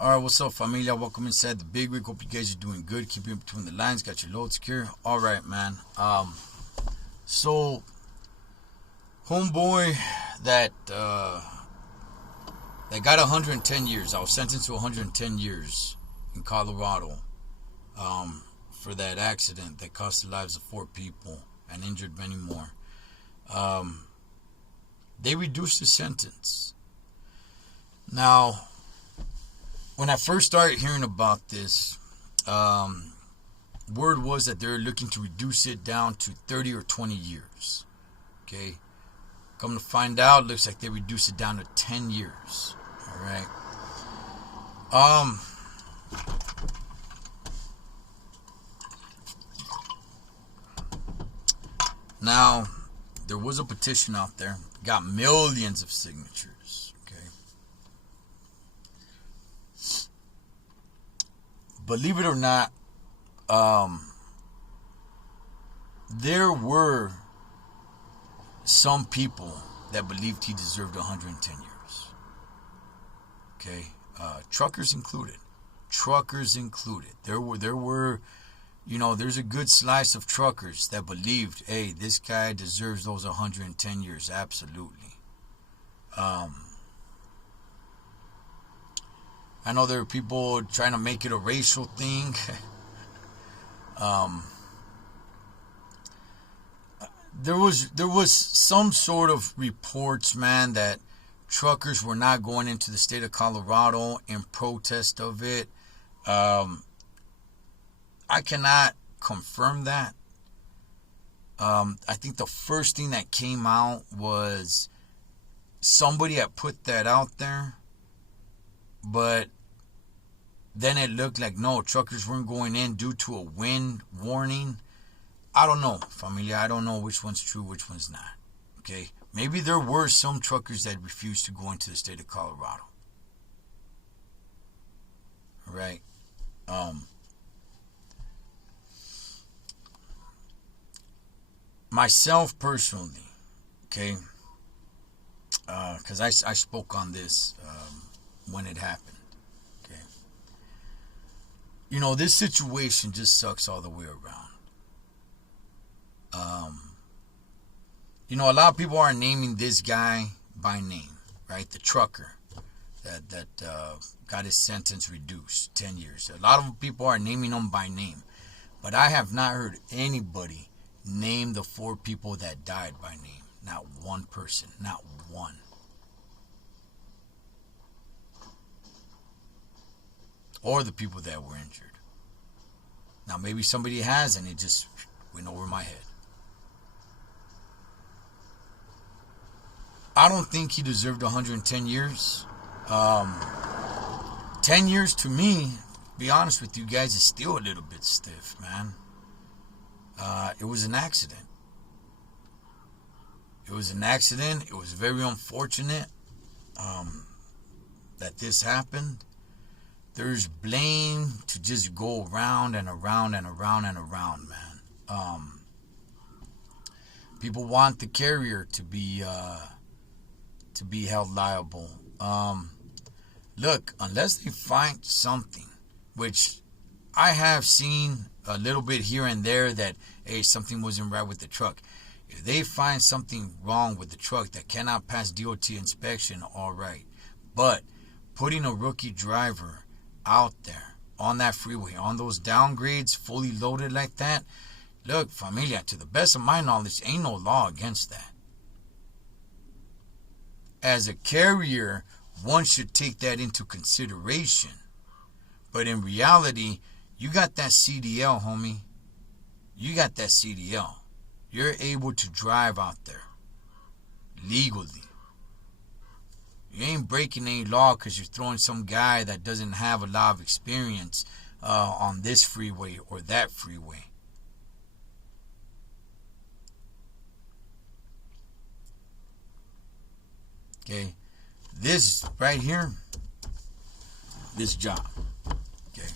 Alright, what's up, familia? Welcome inside the big rig. Hope you guys are doing good. Keeping between the lines. Got your load secure. Alright, man. So homeboy that got 110 years. I was sentenced to 110 years in Colorado for that accident that cost the lives of 4 people and injured many more. They reduced the sentence. Now, when I first started hearing about this, word was that they're looking to reduce it down to 30 or 20 years. Okay? Come to find out, looks like they reduced it down to 10 years. Alright? Now, there was a petition out there. Got millions of signatures. Okay? Believe it or not, there were some people that believed he deserved 110 years. Okay, truckers included. Truckers included. There were, there's a good slice of truckers that believed, hey, this guy deserves those 110 years. Absolutely. I know there are people trying to make it a racial thing. There was some sort of reports, man, that truckers were not going into the state of Colorado in protest of it. I cannot confirm that. I think the first thing that came out was somebody had put that out there, but then it looked like, no, truckers weren't going in due to a wind warning. I don't know, familia. I don't know which one's true, which one's not. Okay? Maybe there were some truckers that refused to go into the state of Colorado. Right? Myself personally, okay, because I spoke on this when it happened. Okay, this situation just sucks all the way around. A lot of people are naming this guy by name, right? The trucker that got his sentence reduced 10 years. A lot of people are naming him by name, but I have not heard anybody name the 4 people that died by name. Not one person, not one. Or the people that were injured. Now maybe somebody has and it just went over my head. I don't think he deserved 110 years. 10 years to me, to be honest with you guys, is still a little bit stiff, man. It was an accident. It was an accident. It was very unfortunate that this happened. There's blame to just go around and around and around and around, man. People want the carrier to be held liable. Look, unless they find something, which I have seen a little bit here and there that, hey, something wasn't right with the truck. If they find something wrong with the truck that cannot pass DOT inspection, all right. But putting a rookie driver out there on that freeway, on those downgrades, fully loaded like that, look, familia, to the best of my knowledge, ain't no law against that. As a carrier, one should take that into consideration. But in reality, you got that CDL, homie. You got that CDL. You're able to drive out there legally. You ain't breaking any law because you're throwing some guy that doesn't have a lot of experience on this freeway or that freeway. Okay, this right here, this job, okay,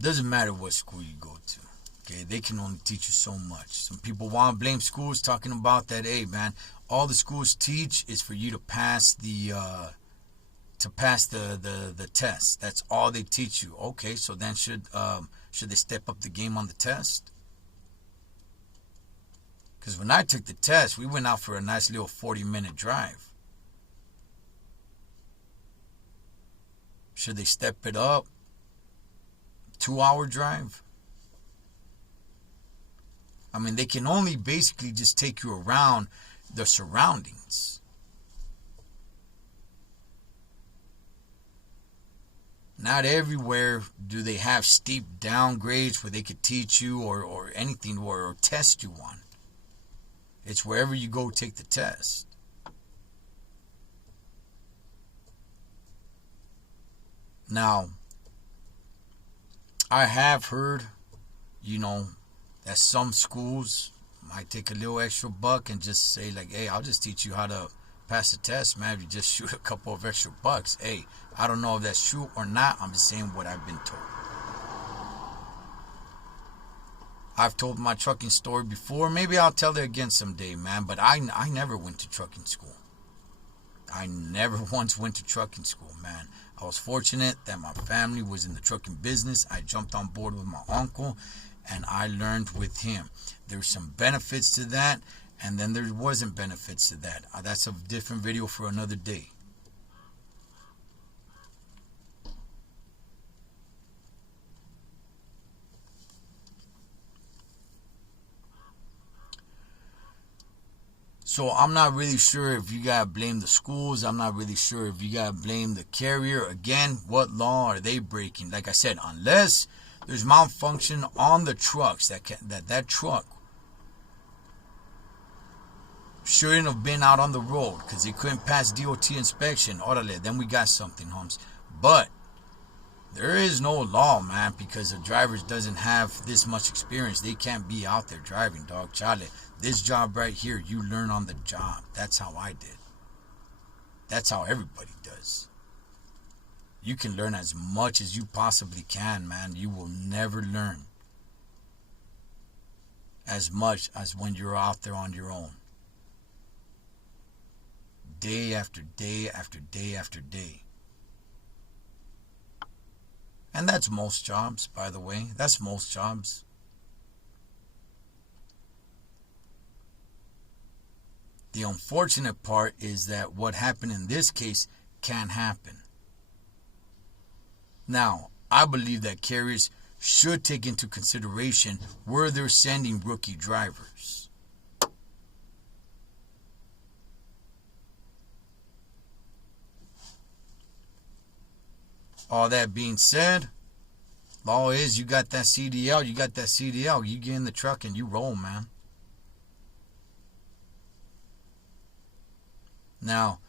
doesn't matter what school you go to. Okay, they can only teach you so much. Some people want to blame schools, talking about that. Hey, man, all the schools teach is for you to pass the to pass the test. That's all they teach you. Okay, so then should they step up the game on the test? Because when I took the test, we went out for a nice little 40-minute drive. Should they step it up? 2-hour drive? I mean, they can only basically just take you around the surroundings. Not everywhere do they have steep downgrades where they could teach you or anything or test you on. It's wherever you go take the test. Now, I have heard, that some schools might take a little extra buck and just say like, hey, I'll just teach you how to pass the test, man, if you just shoot a couple of extra bucks. Hey, I don't know if that's true or not. I'm just saying what I've been told. I've told my trucking story before. Maybe I'll tell it again someday, man. But I never went to trucking school. I never once went to trucking school, man. I was fortunate that my family was in the trucking business. I jumped on board with my uncle, and I learned with him. There's some benefits to that, and then there wasn't benefits to that. That's a different video for another day. So I'm not really sure if you gotta blame the schools. I'm not really sure if you gotta blame the carrier. Again, what law are they breaking? Like I said, unless there's malfunction on the trucks that truck shouldn't have been out on the road because they couldn't pass DOT inspection. Orale, then we got something, Holmes. But there is no law, man, because the driver doesn't have this much experience. They can't be out there driving, dog. Chale. This job right here, you learn on the job. That's how I did. That's how everybody does. You can learn as much as you possibly can, man. You will never learn as much as when you're out there on your own. Day after day after day after day. And that's most jobs, by the way. That's most jobs. The unfortunate part is that what happened in this case can happen. Now, I believe that carriers should take into consideration where they're sending rookie drivers. All that being said, law is you got that CDL, you get in the truck and you roll, man. Now,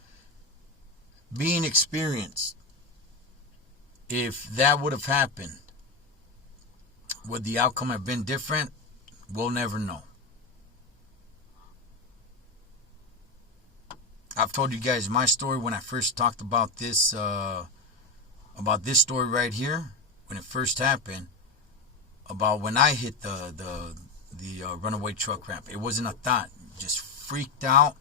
being experienced, if that would have happened, would the outcome have been different? We'll never know. I've told you guys my story when I first talked about this story right here, when it first happened, about when I hit the runaway truck ramp. It wasn't a thought. Just freaked out.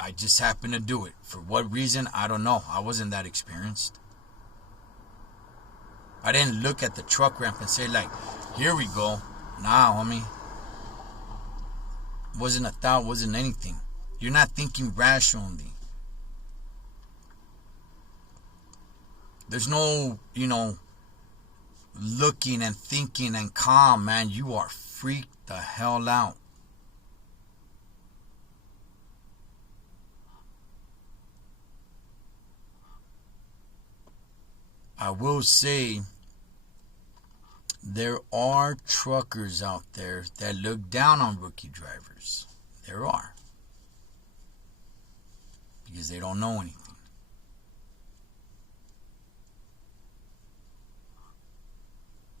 I just happened to do it. For what reason? I don't know. I wasn't that experienced. I didn't look at the truck ramp and say like, here we go. Nah, homie. Wasn't a thought, wasn't anything. You're not thinking rationally. There's no, looking and thinking and calm, man. You are freaked the hell out. I will say there are truckers out there that look down on rookie drivers. There are. Because they don't know anything.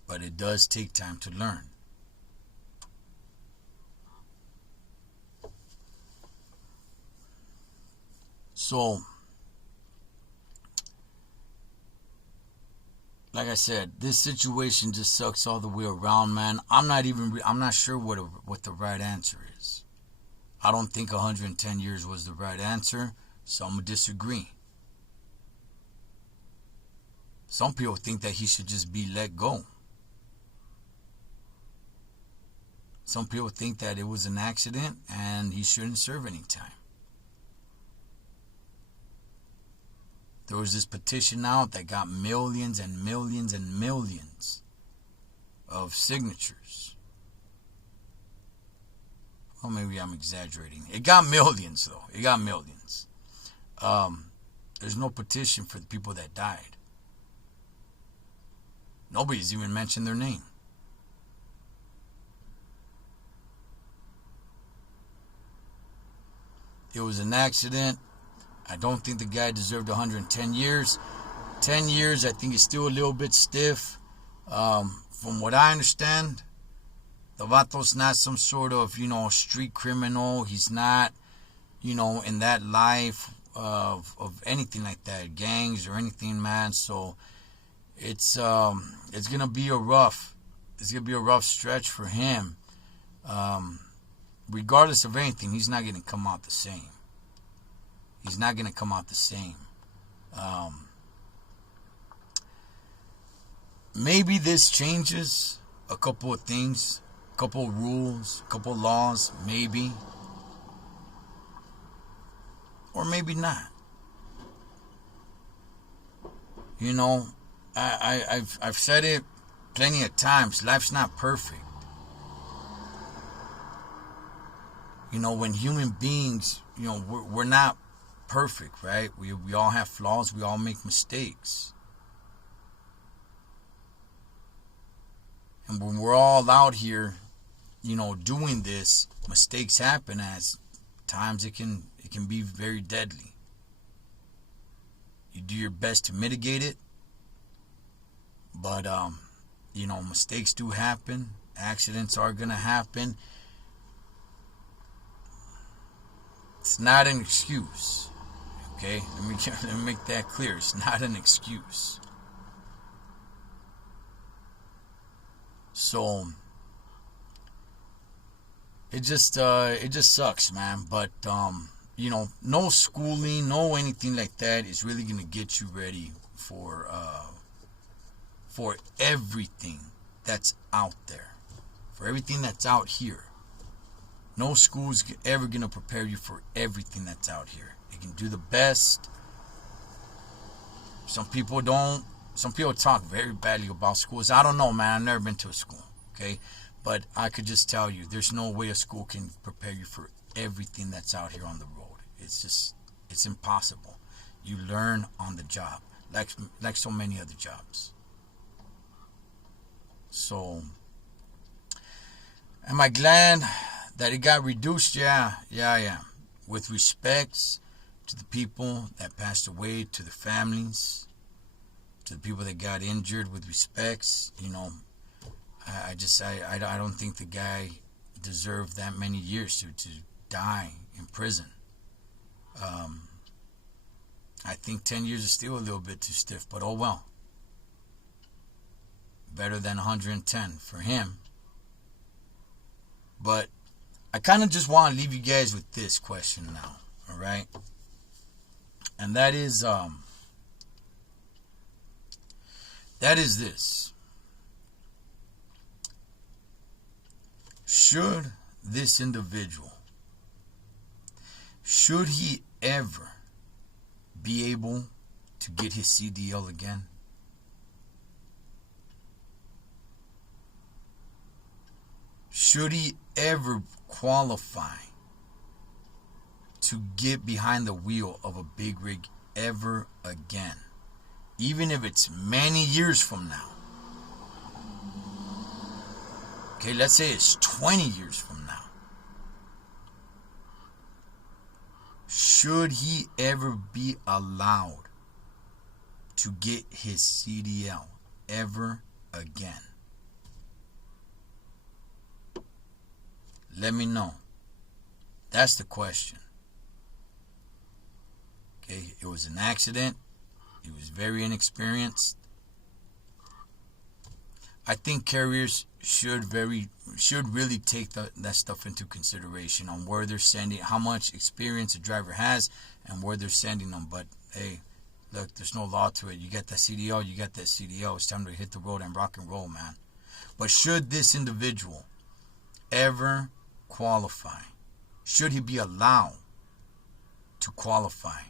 But it does take time to learn. So, like I said, this situation just sucks all the way around, man. I'm not sure what the right answer is. I don't think 110 years was the right answer, so I'm going to disagree. Some people think that he should just be let go. Some people think that it was an accident and he shouldn't serve any time. There was this petition out that got millions and millions and millions of signatures. Well, maybe I'm exaggerating. It got millions, though. It got millions. There's no petition for the people that died. Nobody's even mentioned their name. It was an accident. I don't think the guy deserved 110 years. 10 years, I think, is still a little bit stiff. From what I understand, the Vato's not some sort of, street criminal. He's not, in that life of anything like that, gangs or anything, man. So it's gonna be a rough stretch for him. Regardless of anything, he's not gonna come out the same. He's not gonna come out the same. Maybe this changes a couple of things, a couple of rules, a couple of laws, maybe. Or maybe not. I've said it plenty of times. Life's not perfect. When human beings, we're not perfect, right? We all have flaws. We all make mistakes. And when we're all out here, doing this, mistakes happen. As times it can be very deadly. You do your best to mitigate it, but mistakes do happen. Accidents are gonna happen. It's not an excuse. Okay, let me make that clear. It's not an excuse. So it just sucks, man. But no schooling, no anything like that is really gonna get you ready for everything that's out there, for everything that's out here. No school's ever gonna prepare you for everything that's out here. They can do the best. Some people don't. Some people talk very badly about schools. I don't know, man. I've never been to a school, okay? But I could just tell you, there's no way a school can prepare you for everything that's out here on the road. It's impossible. You learn on the job, like so many other jobs. So, am I glad that it got reduced? Yeah, I am. With respects to the people that passed away, to the families, to the people that got injured, with respects, I don't think the guy deserved that many years to die in prison. I think 10 years is still a little bit too stiff, but oh well. Better than 110 for him. But I kind of just want to leave you guys with this question now, all right? And that is this. Should this individual, should he ever be able to get his CDL again? Should he ever qualify to get behind the wheel of a big rig ever again? Even if it's many years from now. Okay, let's say it's 20 years from now. Should he ever be allowed to get his CDL ever again? Let me know. That's the question. Okay, it was an accident. He was very inexperienced. I think carriers should really take that stuff into consideration on where they're sending, how much experience a driver has, and where they're sending them. But hey, look, there's no law to it. You get that CDL, you get that CDL. It's time to hit the road and rock and roll, man. But should this individual ever qualify, should he be allowed to qualify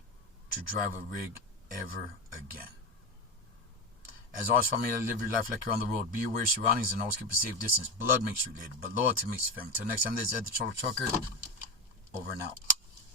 to drive a rig ever again? As always, family, live your life like you're on the road. Be aware of your surroundings and always keep a safe distance. Blood makes you later, but loyalty makes you family. Until next time, this is Thecholotrucker. Over and out.